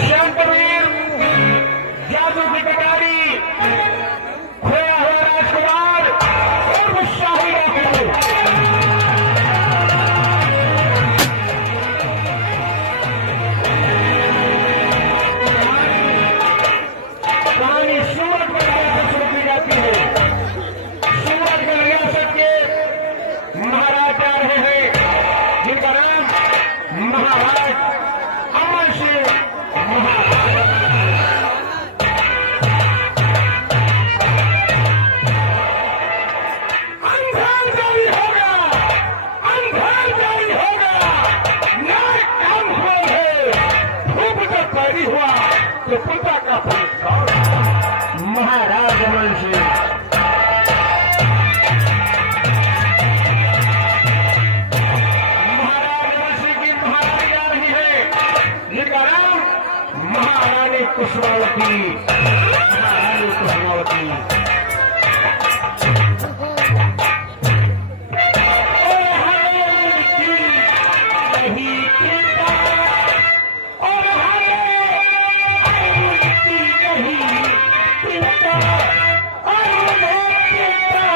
शांतवीर जादू की कटारी, खोया हुआ राजकुमार और शाही राहुल। कहानी सूरत में शुरू की जाती है। सूरत में रियासत के महाराज आ रहे हैं जिनका नाम महाराज अमर सिंह महाराज। अंधेर जारी होगा, अंधेर जारी होगा, नाइट कम हो है। धूप जब पैदी हुआ तो पिता का पुरस्कार महाराज अमर सिंह। महारानी कुसुमावती, महारानी कुसुमावती। और हरे की नहीं चिंता, और हरे की नहीं चिंता, और उन्हें चिंता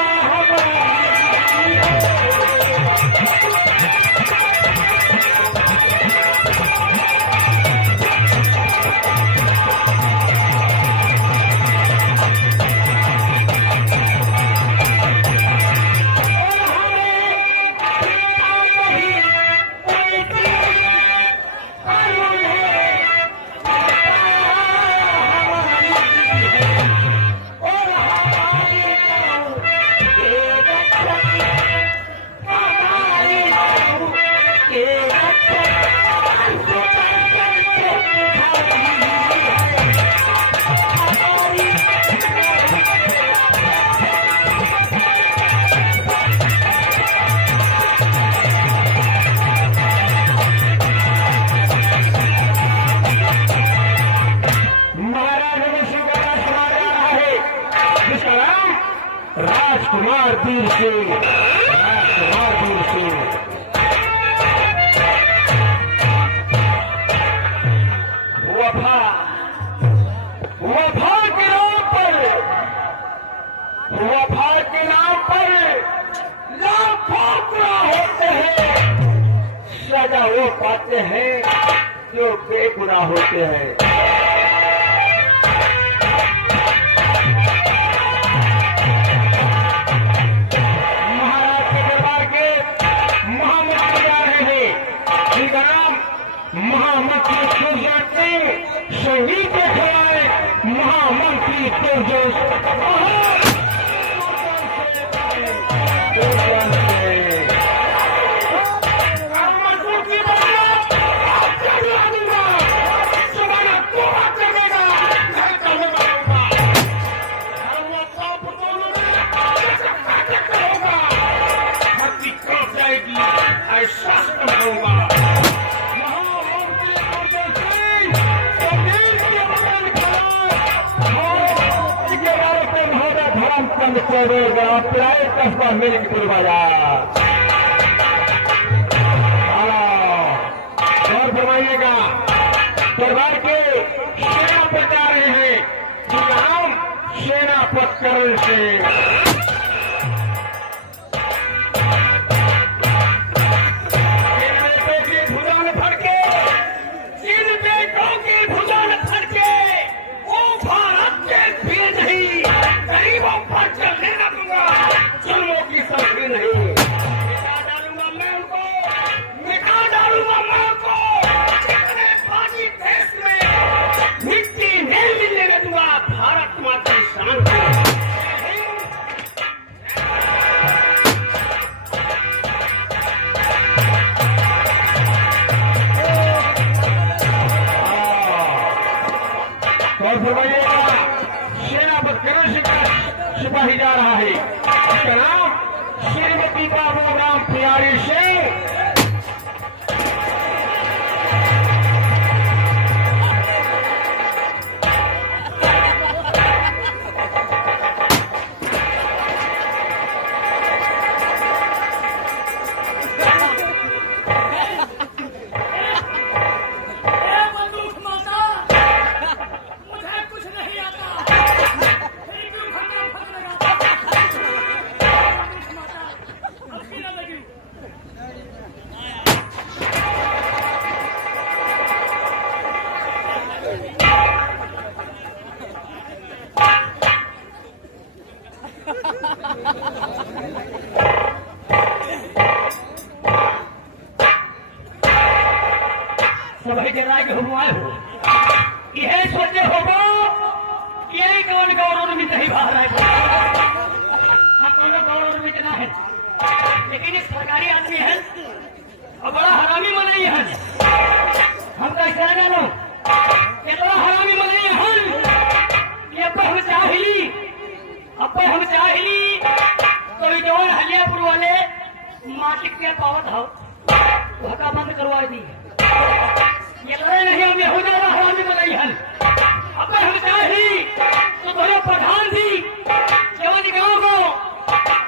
राजकुमार वीर सिंह, राजकुमार वीर सिंह। वफा, वफा के नाम पर, वफा के नाम पर लाखों गुनाह होते हैं, सजा वो पाते हैं जो बेगुनाह होते हैं। महामंत्री सुरजट सिंह शहीद के खिलाए महामंत्री सुरजट ऐसा होगा। प्राय कस्बा मिर्जपुर बाजार और फरमाइएगा दरबार के सेनापति आ रहे हैं जिनका नाम सेनापति करण सिंह। सेनापति करण सिंह का सिपाही जा रहा है, इसका नाम श्रीमती बाबू राम प्यारी सिंह। सभी जरा के हुआ हो यह सोचे हो कि यही कौन गौरव में नहीं बाहर आए हम कौन गौरव में ना है लेकिन एक सरकारी आदमी है और बड़ा हरामी मनई है हम कैसे जानो इतना हरामी मनई है कि अब हम चाहली तो जवान हलियापुर वाले माटिक के पावत हो धोखा बंद करवा दी ये लड़ाई नहीं हमें हो जाएगा हरामी बनाई है अब हम चाही तो दोनों प्रधान जी जवान गाँव को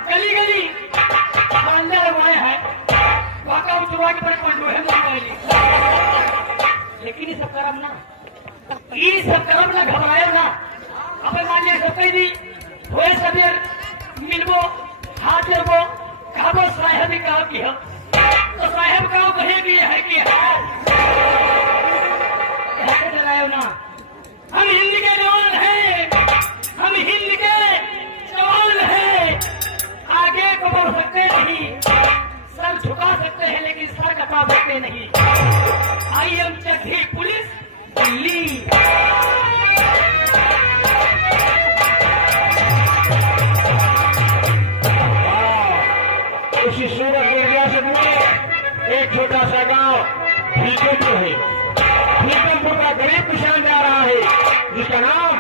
गली गली बरामदा लगवाए हैं वाका उचुआ के बड़े पंडो है लेकिन ये सब करम ना घबराए ना अब मान लिया सब कही दी थोड़े सबेर मिलबो हाथ लेबो कहबो साहेब कहो की हम तो साहेब कहो कहे भी है कि ऐसे डरायो ना हम हिंद के जवान हैं आगे को बढ़ सकते नहीं सर झुका सकते हैं लेकिन सर कटा सकते नहीं आई एम चक्की पुलिस दिल्ली इसी सूरत की रियासत में एक छोटा सा गांव भीकमपुर है। भीकमपुर का गरीब किसान जा रहा है जिसका नाम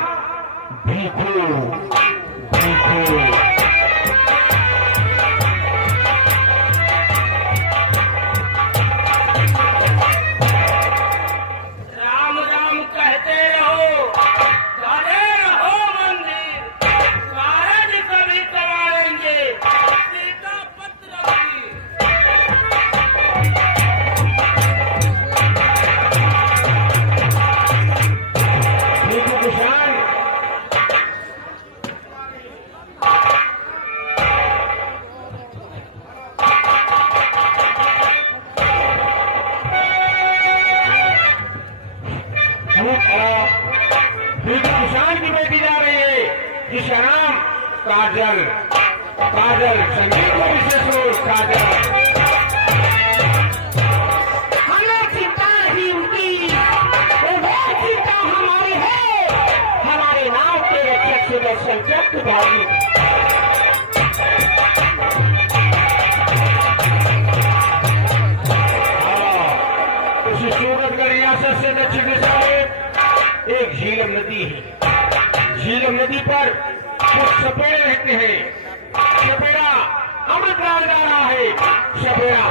भीखू राम राम कहते रहो जाने रहो मंदिर कारज सभी संवारेंगे सीता पत्र भी भीखू किसान भीखू किसान की बेटी जा रही है जिसका नाम काजल संगीत में विशेष रूप काजल। हमें चिंता नहीं उनकी वो चिंता हमारी है हमारे नाव के रक्षक सुदर्शन चक्र भाई उसी सूरतगढ़ रियासत से दक्षिण दिशा में एक झीलम नदी है। झीलम नदी पर कुछ सपेरे रहते हैं। सपेरा अमृत गा रहा है। सपेरा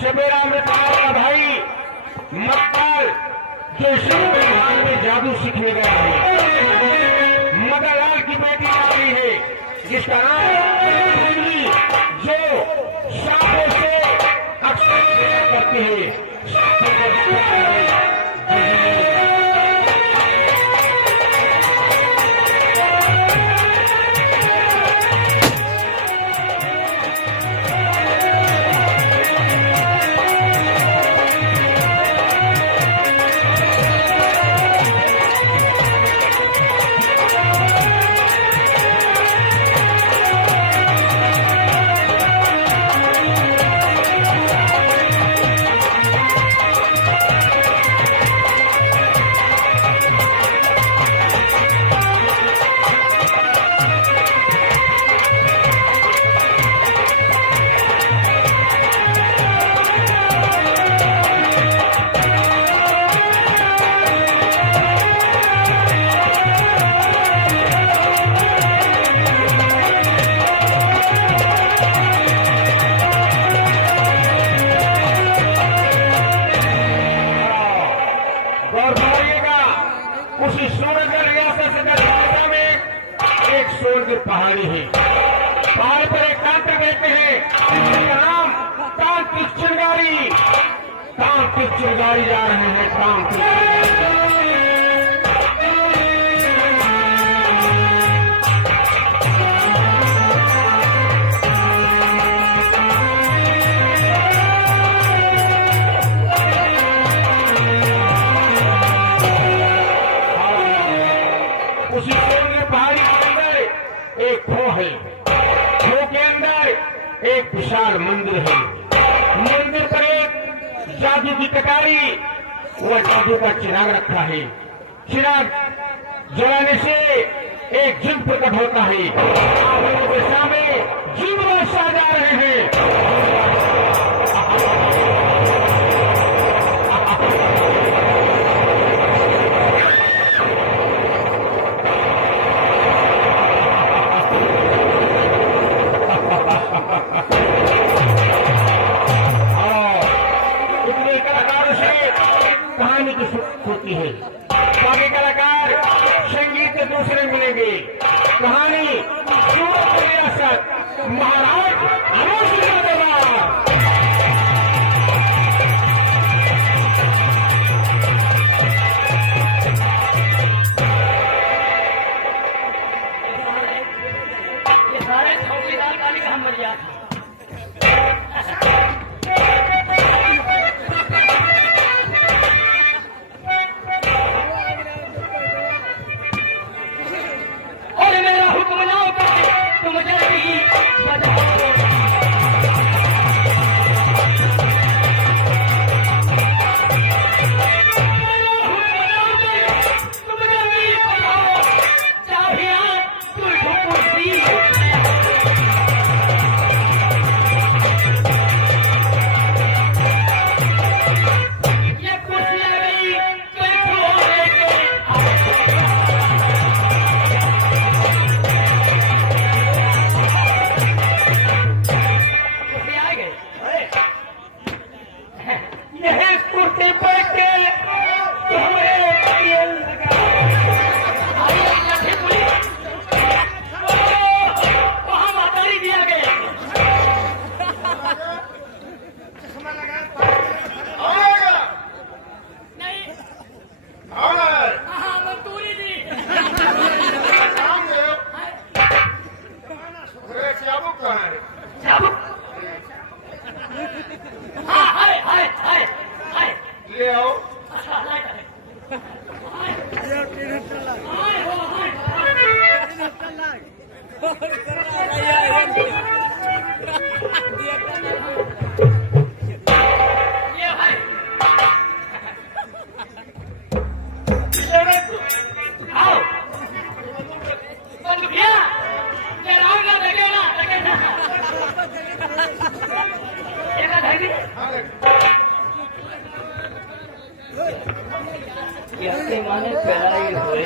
सपेरा अमृतलाल का भाई मक्कल जो विभाग में जादू सीखने गया है। मदनलाल की बेटी आ रही है जिसका नाम है जो सांपों से अक्सर करती है। उसी सोनगढ़ रियासत से दिल्ली में एक सोनगढ़ पहाड़ी है। पहाड़ पर एक तांत्रिक रहते हैं, जिनका नाम तांत्रिक चिंगारी। तांत्रिक चिंगारी जा रहे हैं, तांत्रिक। उसी सोनगढ़ पहाड़ी के अंदर एक खो है। खो के अंदर एक विशाल मंदिर है। मंदिर पर एक जादू की कटारी, वह जादू का चिराग रखा है। चिराग जलाने से एक जिन प्रकट होता है। आप दिशा में जीव वर्षा जा रहे हैं। कहानी की होती है, बाकी कलाकार संगीत के दूसरे मिलेंगे। कहानी सूरत रियासत महाराज अनूप सिंह का दरबार। ये सारे चौकीदार काली का हम मरिया था। माने पहलाई हुए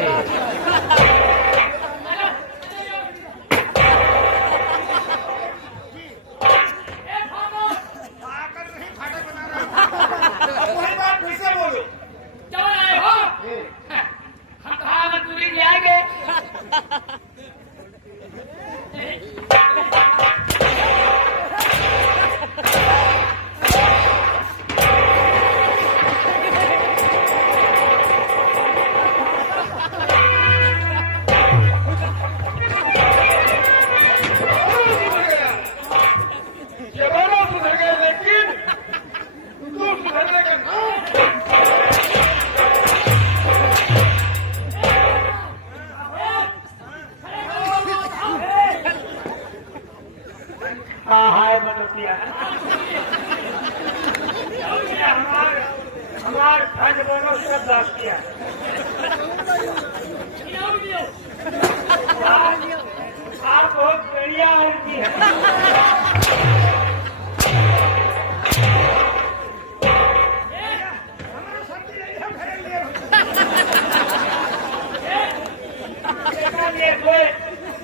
हमारे ठंड बनो सब दास किया आप बहुत बढ़िया उनकी है।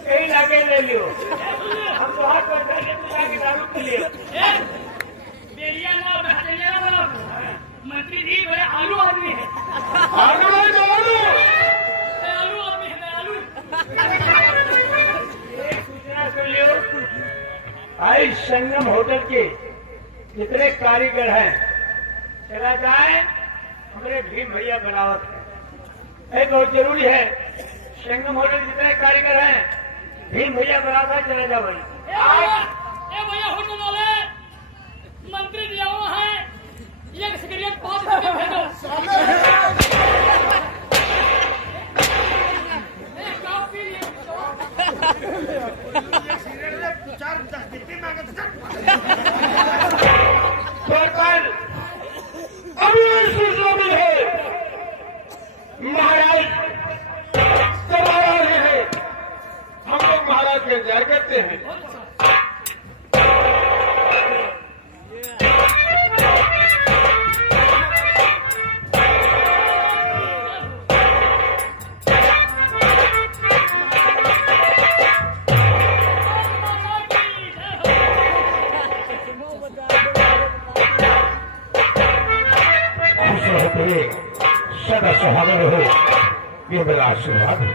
कहीं लाके ले लियो, हम तो हाथ पर दारू पी लियो। मंत्री जी बड़े आलू आदमी है। आलू आज संगम होटल के जितने कारीगर हैं चला जाए हमारे भीम भैया बनावत है बहुत जरूरी है। संगम होटल जितने कारीगर हैं भीम भैया बनावत है, चला जाओ भाई। भैया होटल वाले मंत्री दिया हुआ है एक सिगरेट 5 अभी सूचना मिली है महाराज तुम्हारा है, हम लोग महाराज के इंतजार करते हैं। सदा सुहागन हो, ये मेरा आशीर्वाद है।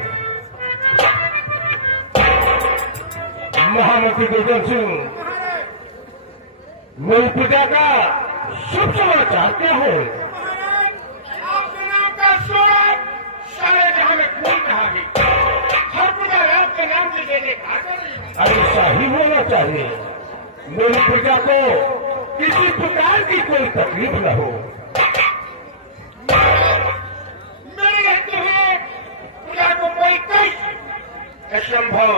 महामंत्री गोविंद सिंह, मेरी प्रजा का शुभ समाचार क्या हो? आपके नाम का शोर सारे जहां में खून कहा गई, हर प्रजा आपके नाम से देने का ऐसा ही होना चाहिए। मेरी प्रजा को किसी प्रकार की कोई तकलीफ न हो। असंभव,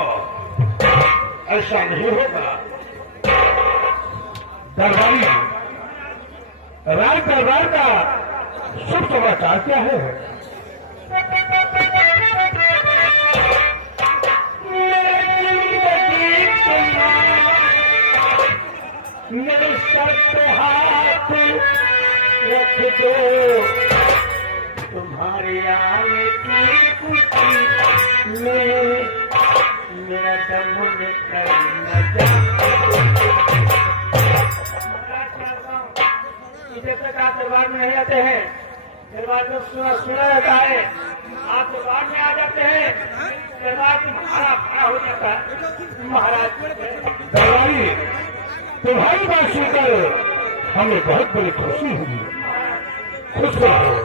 ऐसा नहीं होगा। दरबारी, राज दरबार का शुभ समाचार क्या है? मेरे सर पे हाथ रख दो, तुम्हारे आने की खुशी में मेरा दम निकल न जाए। जब तक आप दरबार में नहीं आते हैं, दरबार में सुना रहता है, आप दरबार में आ जाते हैं, दरबार में भरा हो जाता है। महाराज दरबारी, तुम्हारी बात सुनकर हमें बहुत बड़ी खुशी हुई। खुश रहो।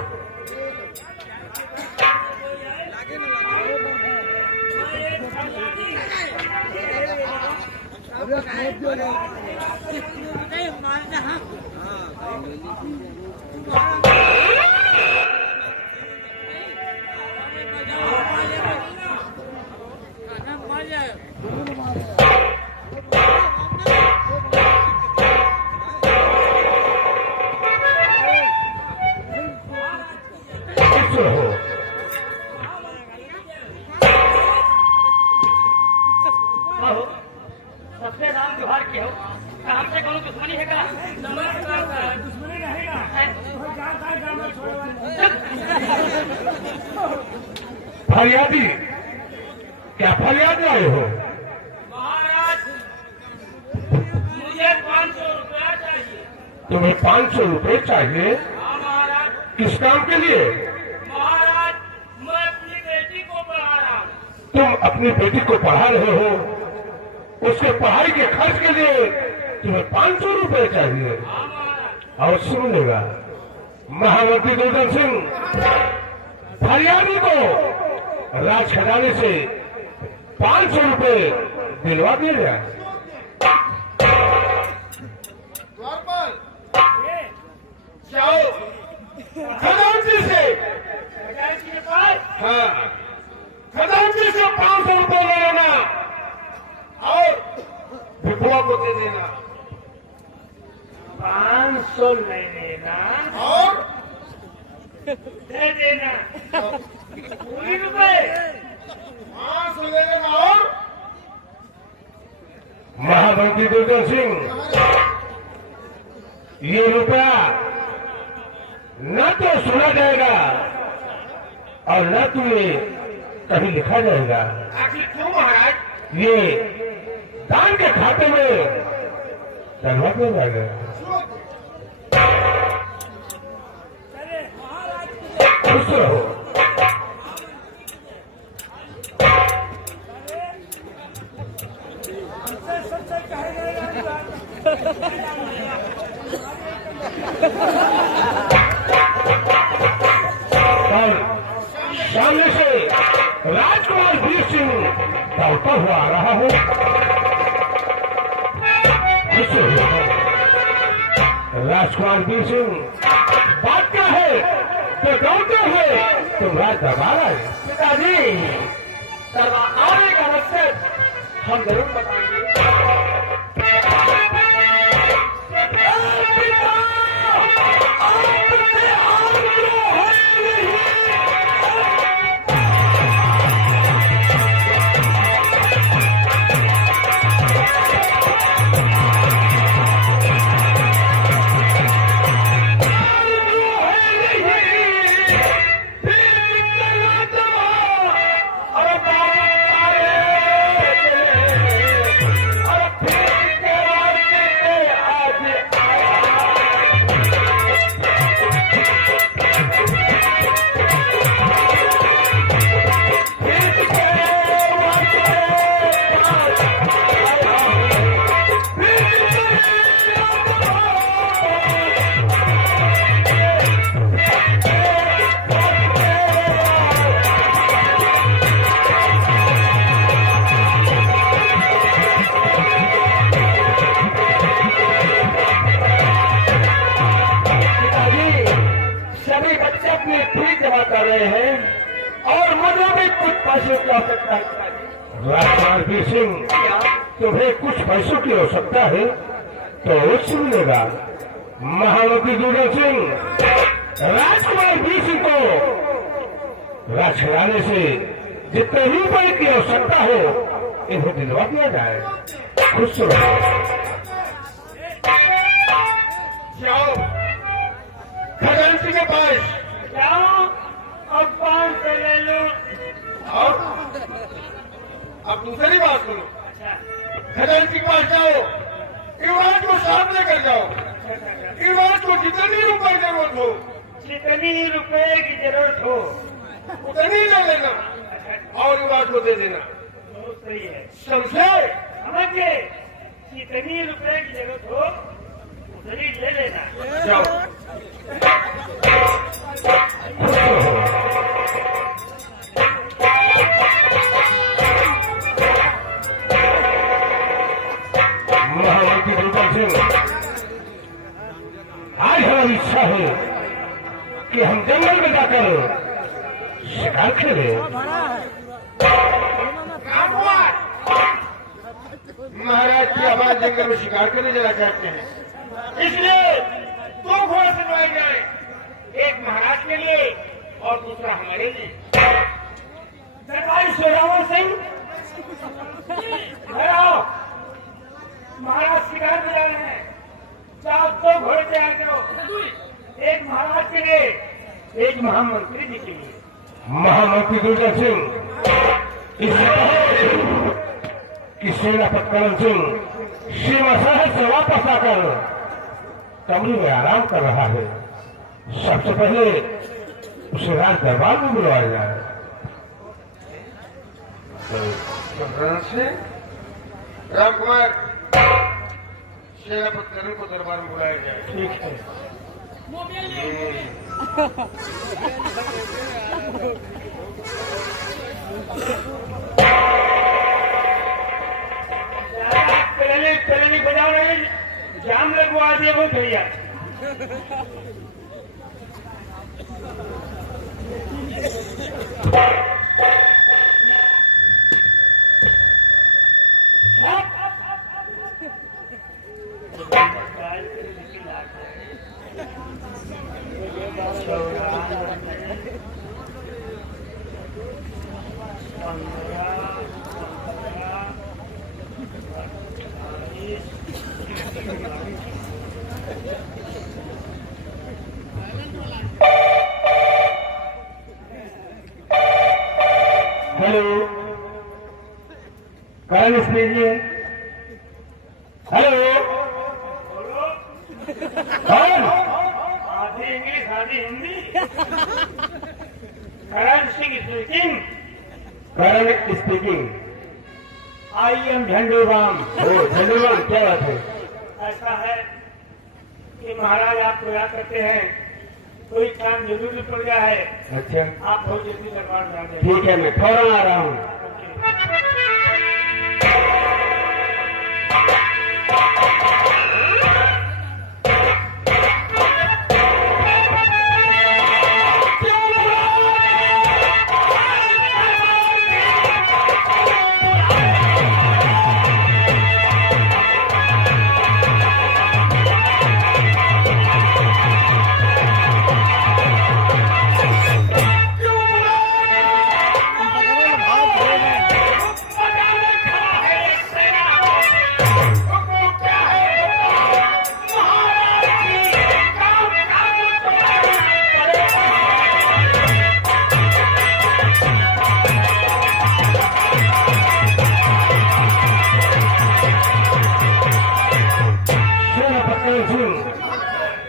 सबसे नाम त्योहार किया हो, हमसे कौन दुश्मनी है क्या? दुश्मनी नहीं फरियादी, क्या फरियाद आए हो? महाराज, मुझे 500 रुपया चाहिए। तुम्हें 500 रुपए चाहिए? हाँ महाराज। किस काम के लिए? महाराज, मैं अपनी बेटी को पढ़ा रहा हूँ। तुम अपनी बेटी को पढ़ा रहे हो, उसके पढ़ाई के खर्च के लिए तुम्हें 500 रुपए चाहिए? हाँ महाराज। और सुनिएगा, महामंत्री गोविंद सिंह फरियादी को राज खजाने से 500 रुपए दिलवा दिए जाए। जाओ खजांची से, खजांची के पास, हाँ, खजांची से 500 रुपए ले लेना और विधवा को दे देना। 500 ले लेना और दे देना। पूरी रुपए 500 ले लेना और महामंत्री गोविंद सिंह, ये रुपया न तो सुना जाएगा और न तुम्हें कहीं लिखा जाएगा। आखिर क्यों महाराज? ये दान के खाते में डलवा दिया जाएगा। खुश रहो। सामने से राजकुमार वीर सिंह दौड़ता हुआ आ रहा है। राजकुमार वीर सिंह बात क्या है तो दौड़ते हुए तुम्हारा दरबार आए। पिताजी दरबार आने का मकसद हम जरूर बताएंगे। कर रहे हैं और मुझे भी कुछ पैसों की आवश्यकता है। राजकुमार वीर सिंह तुम्हें कुछ पैसों की आवश्यकता है तो उससे मिलेगा। महामंत्री दुर्गा सिंह राजकुमार वीर सिंह को राजघराने से जितने ही रुपये की आवश्यकता हो इन्हें दिलवा दिया जाए। खुश रहो। जाओ खजांची के पास जाओ, अब 500 ले लो। और अब दूसरी बात सुनो। खजांची के पास जाओ, युवराज को सामने कर जाओ। युवराज को जितनी रुपए जरूरत हो, जितनी रुपए की जरूरत हो उतनी ले लेना और युवराज को दे देना। बहुत सही है, समझे? समझ गए। जितनी रुपए की जरूरत हो उतनी ले लेना। जाओ। महामंत्री दुर्गा सिंह आज हमारी इच्छा है कि हम जंगल में जाकर शिकार खेले। महाराज की आवाज जंगल में शिकार करने जाना चाहते हैं, इसलिए 2 घोड़े बनवाए जाए, एक महाराज के लिए और दूसरा हमारे लिए। दरबारी सोरावर सिंह महाराज शिकार में जा रहे हैं। जाओ 2 घोड़े तैयार करो, एक महाराज के लिए, एक महामंत्री जी के लिए। महामंत्री दुर्गा सिंह कि सेनापति करण सिंह सीमा शहर से वापस आकर कमरे में आराम कर रहा है। सबसे पहले उसे राज दरबार में बुलवाया जाए। राम कुमार सेनापति करण को दरबार में बुलाया जाए। ठीक है। पहले बजाओ रहे, जाम लगवा दिया बहुत भैया। हेलो, करण स्पीकिंग। हेलो, कौन? आधी इंग्लिश आधी Hindi. Karan Singh speaking. Karan speaking. I am Jhanduram. धन्यवाद। क्या बात है? ऐसा है कि महाराज आपको याद करते हैं, कोई काम जरूरी पड़ गया है। अच्छा आप बहुत जल्दी दरबार में आ जाइए। ठीक है, मैं फौरन आ रहा हूँ।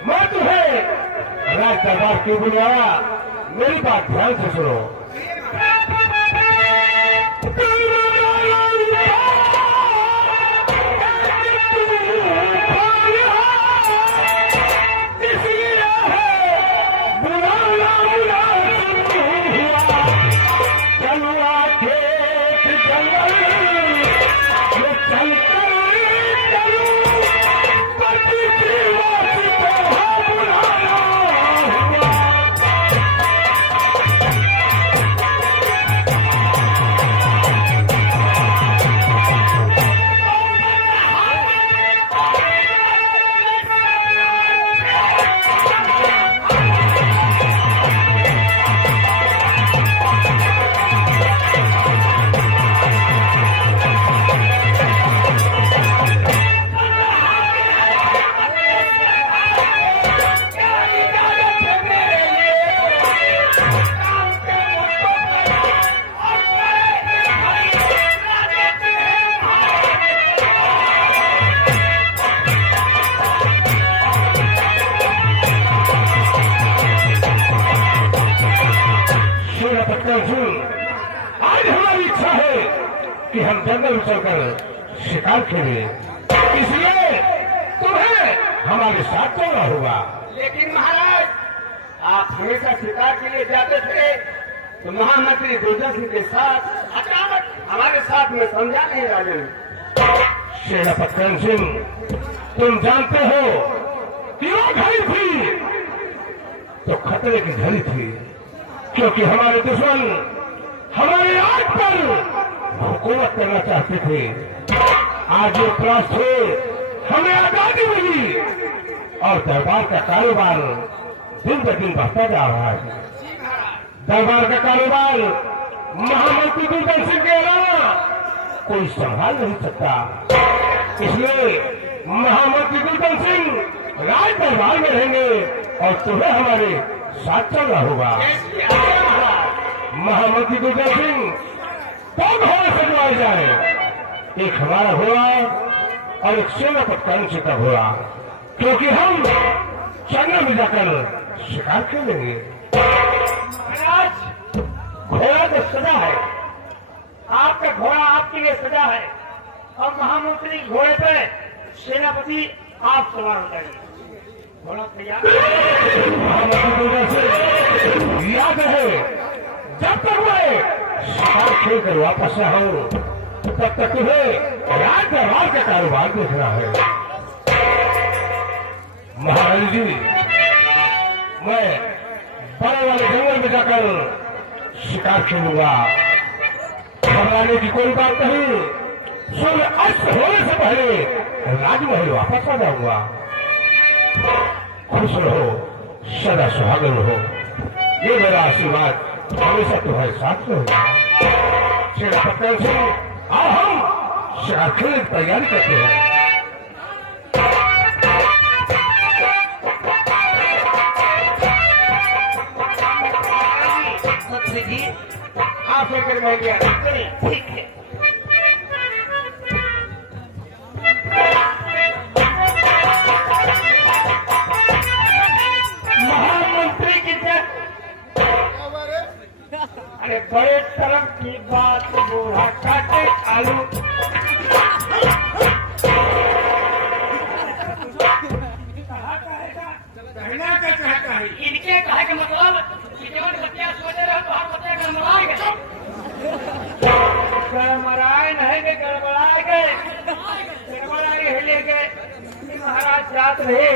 मैं तुम्हें राज दरबार क्यों बुलाया, मेरी बात ध्यान से सुनो। आज हमारी इच्छा है कि हम जंगल में चलकर शिकार खेलें, इसलिए तुम्हें हमारे साथ चलना होगा। लेकिन महाराज, आप हमेशा शिकार के लिए जाते थे, तो महामंत्री दुर्जन सिंह के साथ अचानक हमारे साथ में समझा नहीं राजन। सेनापति सिंह, तुम जानते हो कि वो घड़ी थी तो खतरे की घड़ी थी, क्योंकि हमारे दुश्मन हमारे आग पर हुकूमत करना चाहते थे। आज ये प्रयास थे, हमें आजादी मिली और दरबार का कारोबार दिन ब दिन बढ़ता जा रहा है। दरबार का कारोबार महामंत्री दुर्जन सिंह के अलावा कोई संभाल नहीं सकता, इसलिए महामंत्री दुर्जन सिंह राज दरबार में रहेंगे और तुम्हें हमारे साथ चलना होगा। महामंत्री दुर्जन सिंह दो घोड़े सजवाए जाए, एक हमारा घोड़ा और एक सेनापति करण सिंह का घोड़ा, क्योंकि हम जंगल में जाकर शिकार खेलेंगे। महाराज, घोड़ा तो सजा है, आपका घोड़ा आपके लिए सजा है, और महामंत्री घोड़े पे सेनापति आप सवार हो जाएंगे। घोड़ा तैयार। महामंत्री दुर्जन सिंह, याद रहे, जब तक मैं शिकार खेल कर वापस न आऊं, तब तक तुम्हें राज दरबार का कारोबार देखना है। महाराज जी, मैं बड़े वाले जंगल में जाकर शिकार खेलूंगा, घबराने की कोई बात नहीं। सूर्य अस्त होने से पहले राजमहल वापस आ जाऊंगा। खुश रहो, सदा सुहागन रहो, ये मेरा आशीर्वाद हमेशा तुम्हारे साथ में होगा। सेनापति सिंह, आओ हम शिकार खेलने की तैयारी करते हैं। आप लेकर मैं गया। ठीक है। महामंत्री की जय। अरे बड़े शर्म की बात, बूढ़ा काटे आलू। कहना क्या चाहता है? इनके कहे कहा कि मतलब कि जवन बच्चा सोचे रहे तो हर बच्चा गड़बड़ा गए। गड़बड़ाए नहीं के गड़बड़ा गए, गड़बड़ाए है लेके कि महाराज जात रहे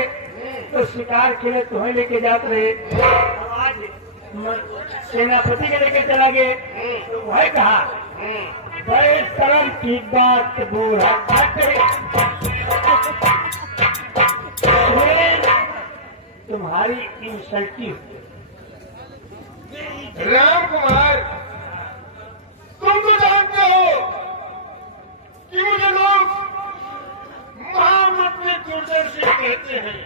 तो शिकार के लिए तुम्हें लेके जात रहे। आज सेनापति के लेके चला गए तो वह कहा बड़े शर्म की बात बूढ़ा तुम्हारी इंसल्टी। राम कुमार, तुम तो जानते हो कि मुझे लोग महामंत्री दुर्जन सिंह कहते हैं।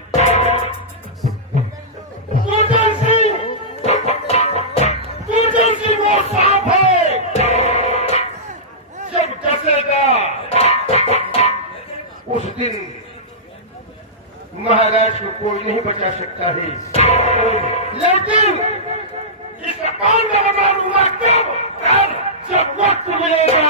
दुर्जन सिंह वो सांप है जब डसेगा उस दिन महाराज को कोई नहीं बचा सकता है। लेकिन इस कौन का मालूम कब जब वक्त मिलेगा